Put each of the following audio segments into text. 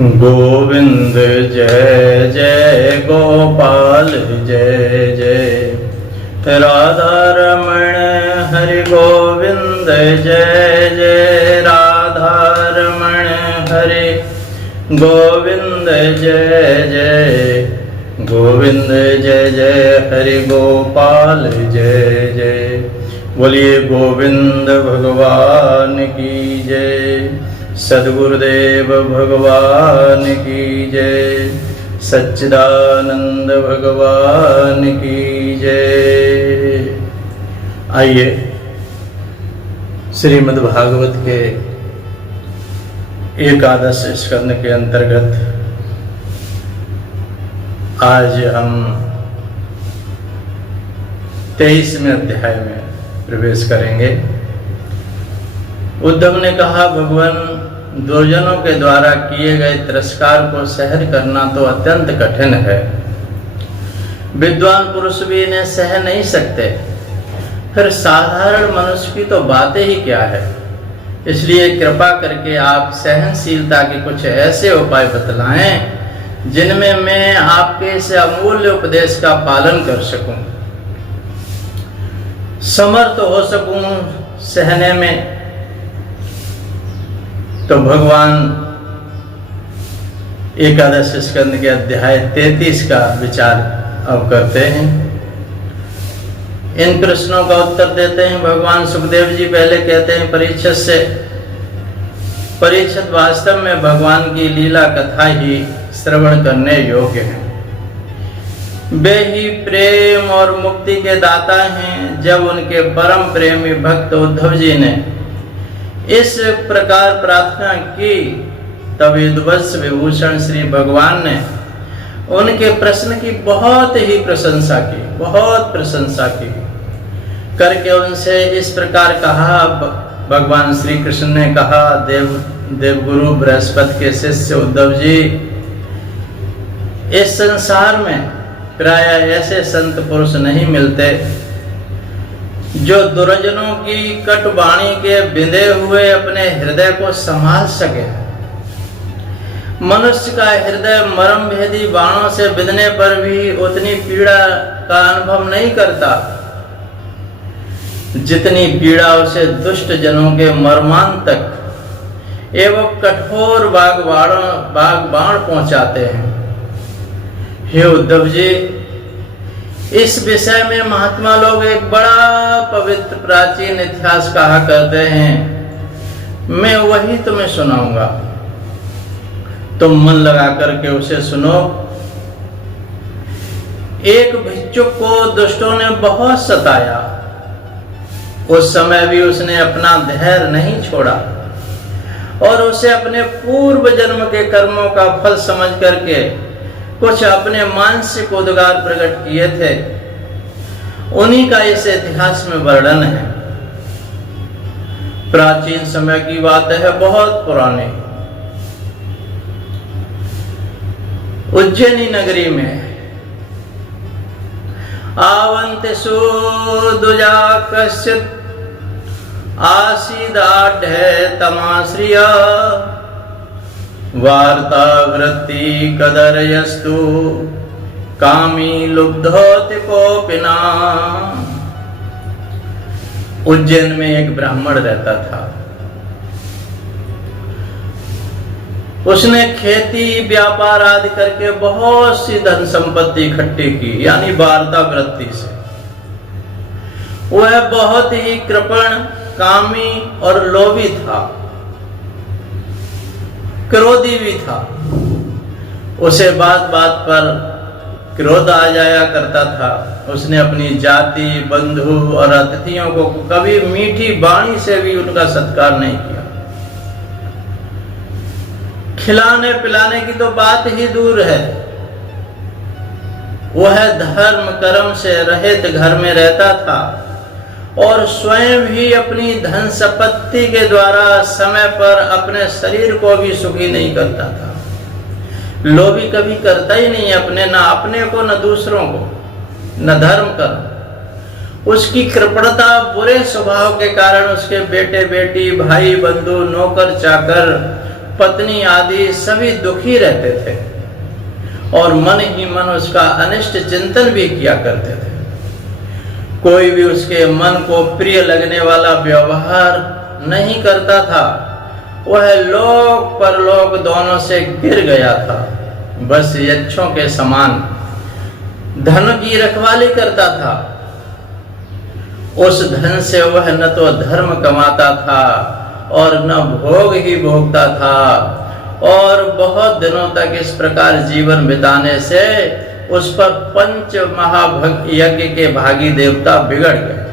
गोविंद जय जय गोपाल जय जय राधा रमण हरि गोविंद जय जय राधा रमण हरि गोविंद जय जय गोविंद जय जय हरि गोपाल जय जय। बोलिए गोविंद भगवान की जय, सद्गुरुदेव भगवान की जय, सच्चिदानंद भगवान की जय। आइए श्रीमद् भागवत के एकादश स्कंद के अंतर्गत आज हम 23वें अध्याय में प्रवेश करेंगे। उद्धव ने कहा, भगवान, दुर्जनों के द्वारा किए गए तिरस्कार को सहन करना तो अत्यंत कठिन है। विद्वान पुरुष भी इन्हें सह नहीं सकते, फिर साधारण मनुष्य की तो बातें ही क्या है। इसलिए कृपा करके आप सहनशीलता के कुछ ऐसे उपाय बतलाएं जिनमें मैं आपके इस अमूल्य उपदेश का पालन कर सकूं, समर्थ हो सकूं सहने में। तो भगवान एकादश स्कंद के अध्याय 33 का विचार अब करते हैं। इन प्रश्नों का उत्तर देते हैं भगवान सुखदेव जी। पहले कहते हैं परीक्षित से, परीक्षित वास्तव में भगवान की लीला कथा ही श्रवण करने योग्य हैं। वे ही प्रेम और मुक्ति के दाता हैं। जब उनके परम प्रेमी भक्त उद्धव जी ने इस प्रकार प्रार्थना की, तब विद्वत्स विभूषण श्री भगवान ने उनके प्रश्न की बहुत ही प्रशंसा की, बहुत प्रशंसा की करके उनसे इस प्रकार कहा। भगवान श्री कृष्ण ने कहा, देवगुरु बृहस्पति के शिष्य उद्धव जी, इस संसार में प्राय ऐसे संत पुरुष नहीं मिलते जो दुर्जनों की कट वाणी के बिंधे हुए अपने हृदय को संभाल सके। मनुष्य का हृदय मर्म भेदी बाणों से बिंधने पर भी उतनी पीड़ा का अनुभव नहीं करता जितनी पीड़ा उसे दुष्ट जनों के मर्मांतक एवं कठोर बाण पहुंचाते हैं। हे उद्धव जी, इस विषय में महात्मा लोग एक बड़ा पवित्र प्राचीन इतिहास कहा करते हैं। मैं वही तुम्हें सुनाऊंगा, तुम मन लगा करके उसे सुनो। एक भिक्षुक को दुष्टों ने बहुत सताया। उस समय भी उसने अपना धैर्य नहीं छोड़ा और उसे अपने पूर्व जन्म के कर्मों का फल समझ करके कुछ अपने मानसिक उद्गार प्रकट किए थे। उन्हीं का इस इतिहास में वर्णन है। प्राचीन समय की बात है, बहुत पुरानी। उज्जैनी नगरी में आवंतिषु दुजा कश्चित् आसीदाढ़ तमाश्रिया वार्ता वृत्ति कदरयस्तु कामी लुब्धोति कोपिना। उज्जैन में एक ब्राह्मण रहता था। उसने खेती व्यापार आदि करके बहुत सी धन संपत्ति इकट्ठी की, यानी वार्ता वृत्ति से। वह बहुत ही कृपण, कामी और लोभी था, क्रोधी भी था। उसे बात बात पर क्रोध आ जाया करता था। उसने अपनी जाति, बंधु और अतिथियों को कभी मीठी वाणी से भी उनका सत्कार नहीं किया। खिलाने पिलाने की तो बात ही दूर है। वह धर्म कर्म से रहित घर में रहता था और स्वयं ही अपनी धन संपत्ति के द्वारा समय पर अपने शरीर को भी सुखी नहीं करता था। लोभी कभी करता ही नहीं अपने, न अपने को न दूसरों को, न धर्म कर्म। उसकी कृपणता, बुरे स्वभाव के कारण उसके बेटे बेटी, भाई बंधु, नौकर चाकर, पत्नी आदि सभी दुखी रहते थे और मन ही मन उसका अनिष्ट चिंतन भी किया करते थे। कोई भी उसके मन को प्रिय लगने वाला व्यवहार नहीं करता था। वह लोक परलोक दोनों से गिर गया था। बस यक्षों के समान धन की रखवाली करता था। उस धन से वह न तो धर्म कमाता था और न भोग ही भोगता था, और बहुत दिनों तक इस प्रकार जीवन बिताने से उस पर पंच महायज्ञ के भागी देवता बिगड़ गए।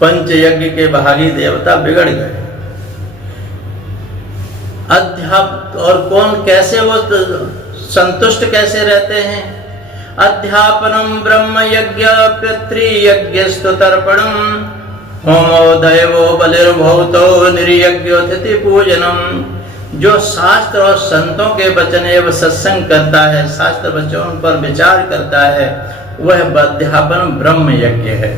पंच यज्ञ के भागी देवता बिगड़ गए। और कौन कैसे वो संतुष्ट कैसे रहते हैं? अध्यापनम ब्रह्म यज्ञ पितृयज्ञस्तु तर्पणम होमो दैवो बलिर्भूतो निर्यज्ञोतिथि पूजनम। जो शास्त्र और संतों के वचन एवं सत्संग करता है, शास्त्र वचनों पर विचार करता है, वह अध्यापन ब्रह्म यज्ञ है।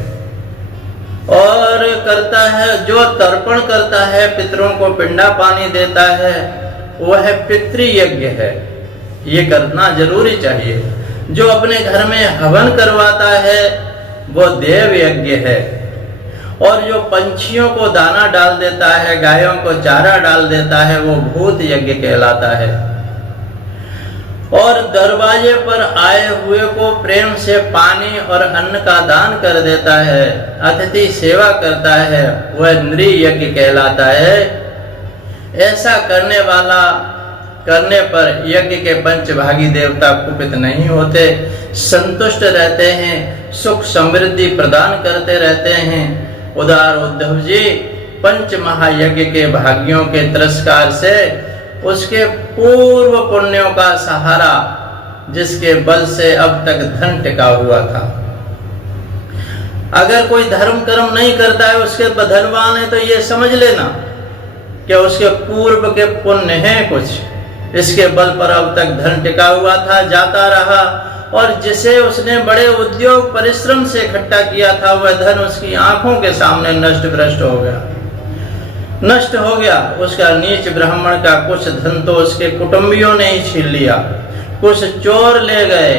और करता है जो तर्पण करता है, पितरों को पिंडा पानी देता है, वह पितृयज्ञ है। ये करना जरूरी चाहिए। जो अपने घर में हवन करवाता है वो देव यज्ञ है। और जो पंछियों को दाना डाल देता है, गायों को चारा डाल देता है, वो भूत यज्ञ कहलाता है। और दरवाजे पर आए हुए को प्रेम से पानी और अन्न का दान कर देता है, अतिथि सेवा करता है, वह नृ यज्ञ कहलाता है। ऐसा करने पर यज्ञ के पंचभागी देवता कुपित नहीं होते, संतुष्ट रहते हैं, सुख समृद्धि प्रदान करते रहते हैं। उदार उद्धव जी पंच महायज्ञ के भागियों के तिरस्कार से उसके पूर्व पुण्यों का सहारा, जिसके बल से अब तक धन टिका हुआ था। अगर कोई धर्म कर्म नहीं करता है, उसके धनवान है, तो ये समझ लेना कि उसके पूर्व के पुण्य हैं कुछ, इसके बल पर अब तक धन टिका हुआ था, जाता रहा। और जिसे उसने बड़े उद्योग परिश्रम से इकट्ठा किया था, वह धन उसकी आंखों के सामने नष्ट भ्रष्ट हो गया। उसका नीच ब्राह्मण का कुछ धन तो उसके कुटुंबियों ने ही छीन लिया, कुछ चोर ले गए,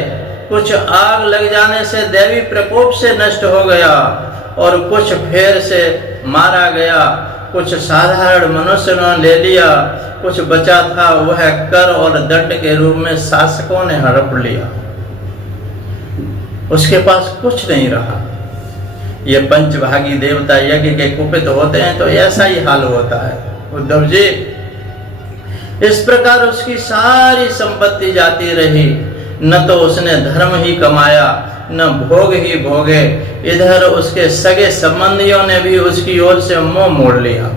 कुछ आग लग जाने से दैवी प्रकोप से नष्ट हो गया, और कुछ फेर से मारा गया, कुछ साधारण मनुष्य ने ले लिया, कुछ बचा था वह कर और दंड के रूप में शासकों ने हड़प लिया। उसके पास कुछ नहीं रहा। ये पंचभागी देवता यज्ञ के कुपित होते हैं तो ऐसा ही हाल होता है उद्धव जी। इस प्रकार उसकी सारी संपत्ति जाती रही, न तो उसने धर्म ही कमाया, न भोग ही भोगे। इधर उसके सगे संबंधियों ने भी उसकी ओर से मुंह मोड़ लिया।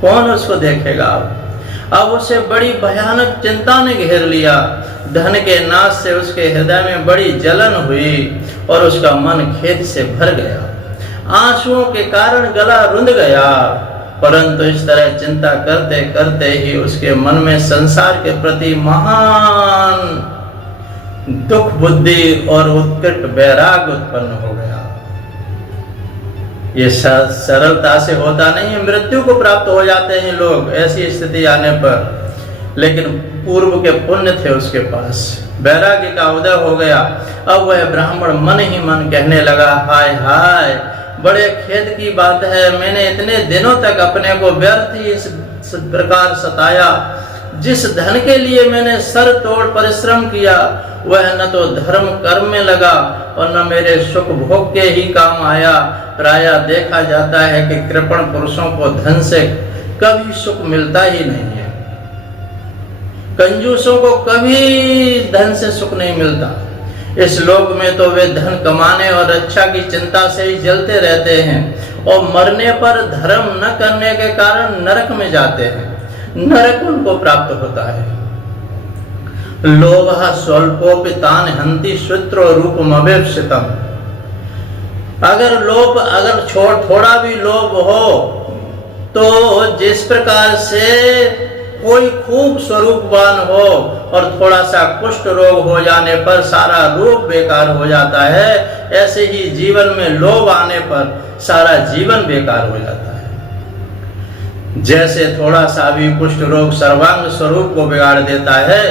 कौन उसको देखेगा? अब उसे बड़ी भयानक चिंता ने घेर लिया। धन के नाश से उसके हृदय में बड़ी जलन हुई और उसका मन खेद से भर गया। आंसुओं के कारण गला रुंध गया। परंतु इस तरह चिंता करते करते ही उसके मन में संसार के प्रति महान दुख बुद्धि और उत्कट वैराग उत्पन्न हो गया। ये सरलता से होता नहीं है, मृत्यु को प्राप्त हो जाते हैं लोग ऐसी स्थिति आने पर, लेकिन पूर्व के पुण्य थे उसके पास, वैराग्य का उदय हो गया। अब वह ब्राह्मण मन ही मन कहने लगा, हाय हाय, बड़े खेद की बात है, मैंने इतने दिनों तक अपने को व्यर्थ ही इस प्रकार सताया। जिस धन के लिए मैंने सर तोड़ परिश्रम किया, वह न तो धर्म कर्म में लगा और न मेरे सुख भोग के ही काम आया। प्रायः देखा जाता है कि कृपण पुरुषों को धन से कभी सुख मिलता ही नहीं है। कंजूसों को कभी धन से सुख नहीं मिलता। इस लोक में तो वे धन कमाने और रक्षा की चिंता से ही जलते रहते हैं और मरने पर धर्म न करने के कारण नरक में जाते हैं। नरक उनको प्राप्त होता है। लोभः स्वल्पोपि तान् हन्ति श्रुत्रो रूपमवेप्सितम्। अगर थोड़ा भी लोभ हो तो जिस प्रकार से कोई खूब स्वरूपवान हो और थोड़ा सा कुष्ठ रोग हो जाने पर सारा रूप बेकार हो जाता है, ऐसे ही जीवन में लोभ आने पर सारा जीवन बेकार हो जाता है। जैसे थोड़ा सा भी कुष्ठ रोग सर्वांग स्वरूप को बिगाड़ देता है,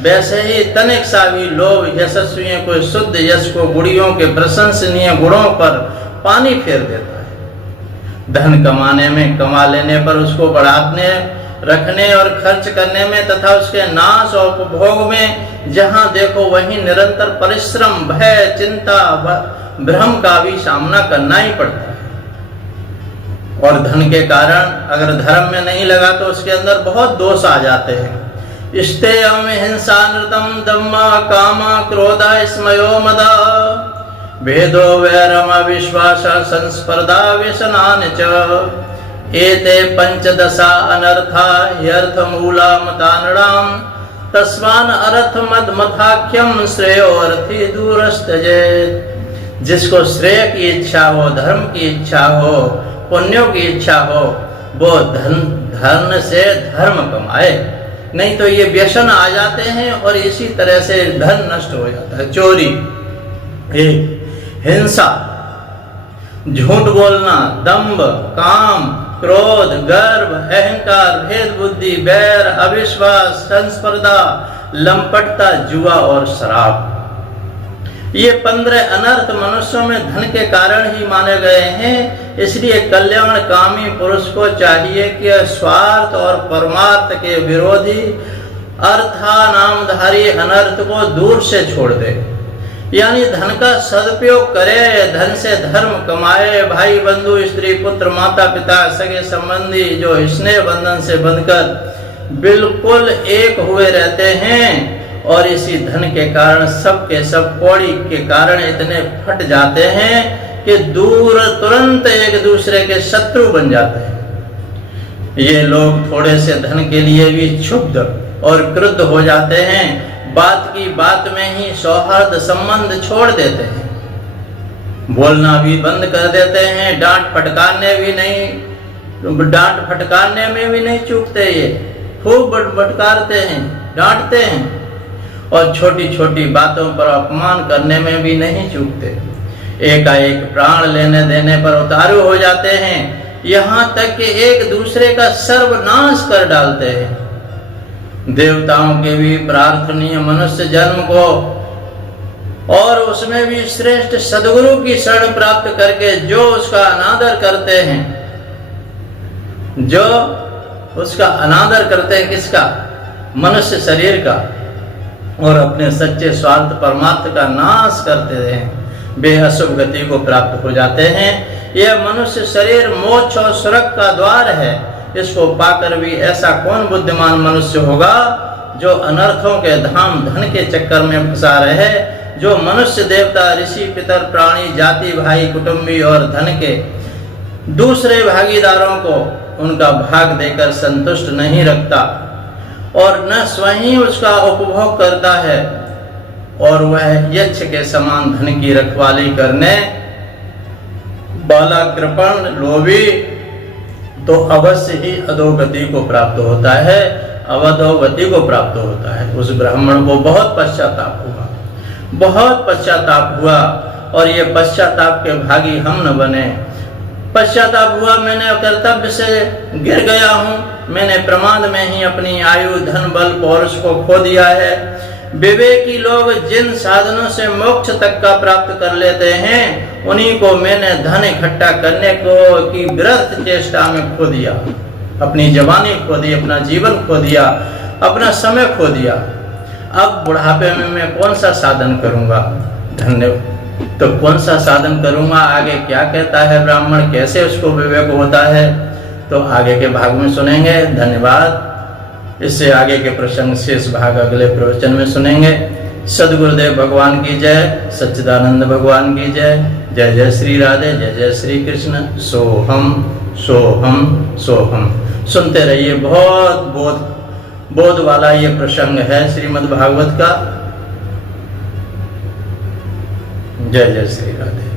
वैसे ही तनिक सा भी लोभ यशस्वियों को शुद्ध यश को गुड़ियों के प्रशंसनीय गुणों पर पानी फेर देता है। धन कमाने में, कमा लेने पर उसको बढ़ाने, रखने और खर्च करने में तथा उसके नाश और उपभोग में जहां देखो वहीं निरंतर परिश्रम, भय, चिंता, भ्रम का भी सामना करना ही पड़ता है। और धन के कारण अगर धर्म में नहीं लगा तो उसके अंदर बहुत दोष आ जाते हैं। इष्टेयम हिंसा नृतम दम्मा कामा क्रोधा स्मयो मदा भेदो वैरम अविश्वास संस्पर्धा व्यसनानि च एते पंचदशा अनर्था ह्यर्थ मूला मतानणाम तस्मान अर्थ मद मथाख्यम श्रेयो अर्थी दूरस्तजेत। जिसको श्रेय की इच्छा हो, धर्म की इच्छा हो, पुण्यों की इच्छा हो, वो धन से धर्म कमाए, नहीं तो ये व्यसन आ जाते हैं और इसी तरह से धन नष्ट हो जाता है। चोरी, हिंसा, झूठ बोलना, दंभ, काम, क्रोध, गर्व, अहंकार, भेद बुद्धि, बैर, अविश्वास, संस्पर्धा, लंपटता, जुआ और शराब, ये 15 अनर्थ मनुष्यों में धन के कारण ही माने गए हैं। इसलिए कल्याणकामी पुरुष को चाहिए कि स्वार्थ और परमार्थ के विरोधी अर्था नामधारी अनर्थ को दूर से छोड़ दे, यानी धन का सदुपयोग करे, धन से धर्म कमाए। भाई बंधु, स्त्री, पुत्र, माता पिता, सगे संबंधी जो स्नेह बंधन से बंधकर बिल्कुल एक हुए रहते हैं, और इसी धन के कारण सब के सब कौड़ी के कारण इतने फट जाते हैं कि दूर तुरंत एक दूसरे के शत्रु बन जाते हैं। ये लोग थोड़े से धन के लिए भी क्षुब्ध और क्रुद्ध हो जाते हैं, बात की बात में ही सौहार्द संबंध छोड़ देते हैं, बोलना भी बंद कर देते हैं, डांट फटकारने में भी नहीं चूकते, ये खूब फटकारते हैं, डांटते हैं, और छोटी छोटी बातों पर अपमान करने में भी नहीं चूकते। एकाएक प्राण लेने देने पर उतारू हो जाते हैं, यहाँ तक कि एक दूसरे का सर्वनाश कर डालते हैं। देवताओं के भी प्रार्थनीय मनुष्य जन्म को और उसमें भी श्रेष्ठ सद्गुरु की शरण प्राप्त करके जो उसका अनादर करते हैं, जो उसका अनादर करते हैं, किसका? मनुष्य शरीर का, और अपने सच्चे स्वार्थ परमार्थ का नाश करते हैं, वे अशुभ गति को प्राप्त हो जाते हैं। यह मनुष्य शरीर मोक्ष और स्वर्ग का द्वार है। इसको पाकर भी ऐसा कौन बुद्धिमान मनुष्य होगा जो अनर्थों के धाम धन के चक्कर में फंसा रहे, जो मनुष्य, देवता, ऋषि, पितर, प्राणी, जाति, भाई, कुटुंबी और धन के दूसरे भागीदारों को उनका भाग देकर संतुष्ट नहीं रखता और न स्वयं उसका उपभोग करता है, और वह यक्ष के समान धन की रखवाली करने वाला कृपण, लोभी, तो अवश्य ही अधोगति को प्राप्त होता है, अवधोगति को प्राप्त होता है। उस ब्राह्मण को बहुत पश्चाताप हुआ, बहुत पश्चाताप हुआ, और ये पश्चाताप के भागी हम न बने। पश्चाताप हुआ, मैंने कर्तव्य से गिर गया हूँ, मैंने प्रमाद में ही अपनी आयु, धन, बल, पौरुष को खो दिया है। विवेकी लोग जिन साधनों से मोक्ष तक का प्राप्त कर लेते हैं, उन्हीं को मैंने धन इकट्ठा करने को की व्यर्थ चेष्टा में खो दिया, अपनी जवानी खो दी, अपना जीवन खो दिया, अपना समय खो दिया। अब बुढ़ापे में मैं कौन सा साधन करूंगा? धन्यवाद। तो कौन सा साधन करूंगा? आगे क्या कहता है ब्राह्मण, कैसे उसको विवेक होता है, तो आगे के भाग में सुनेंगे। धन्यवाद। इससे आगे के प्रसंग शेष भाग अगले प्रवचन में सुनेंगे। सद्गुरुदेव भगवान की जय, सच्चिदानंद भगवान की जय। जय जय श्री राधे, जय जय श्री कृष्ण। सोहम सोहम सोहम। सुनते रहिए, बहुत बोध वाला ये प्रसंग है श्रीमद् भागवत का। जय जय श्री राधे।